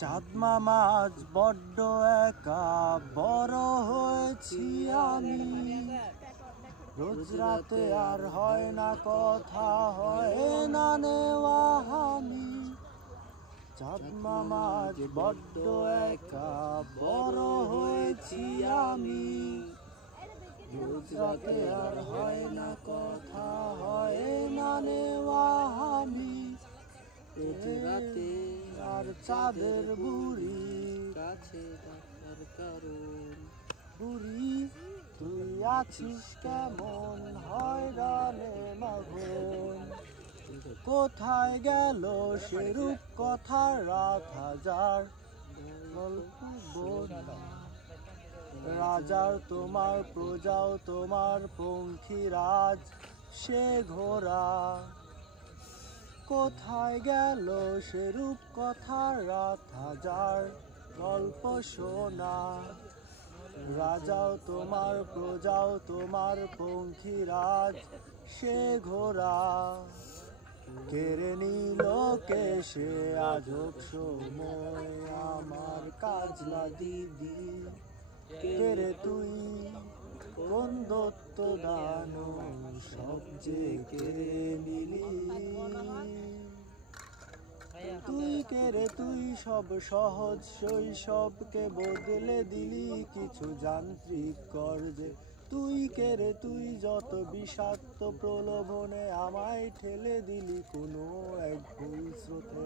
চাঁদ মামা আজ বড্ড একা, বড় হয়েছি আমি। রোজ রাতে আর হয় না কথা, হয় না নেওয়া হানি। চাঁদ মামা আজ বড্ড একা, বড় হয়েছি আমি। রোজ রাতে আর হয় না কথা, হয় না নেওয়া হানি। রাতে আর চাঁদের বুড়ি কাছে ডাকার কারণ বুড়ি, তুই আছিস কেমন হয়রানে মাগন। কোথায় গেল সে রূপ কথা, রাত হাজার গল্প বোনা। রাজার তোমার প্রজাও তোমার পঙ্খিরাজ সে ঘোড়া। কোথায় গেল সে রূপ কথা, রাত হাজার গল্প শোনা। রাজাও তোমার প্রজাও তোমার পঙ্খিরাজ সে ঘোড়া। কেড়ে নিল কে সে আজব সময় আমার কাজলা দিদি। কেড়ে তুই কোন দত্ত দান সব যে কেড়ে নিলি। তুই কেড়ে তুই সব সহজ শৈশবকে বদলে দিলি কিছু যান্ত্রিক গর্জে। তুই কেড়ে তুই যত বিষাক্ত প্রলোভনে আমায় ঠেলে দিলি কোনো এক ভুল স্রোতে।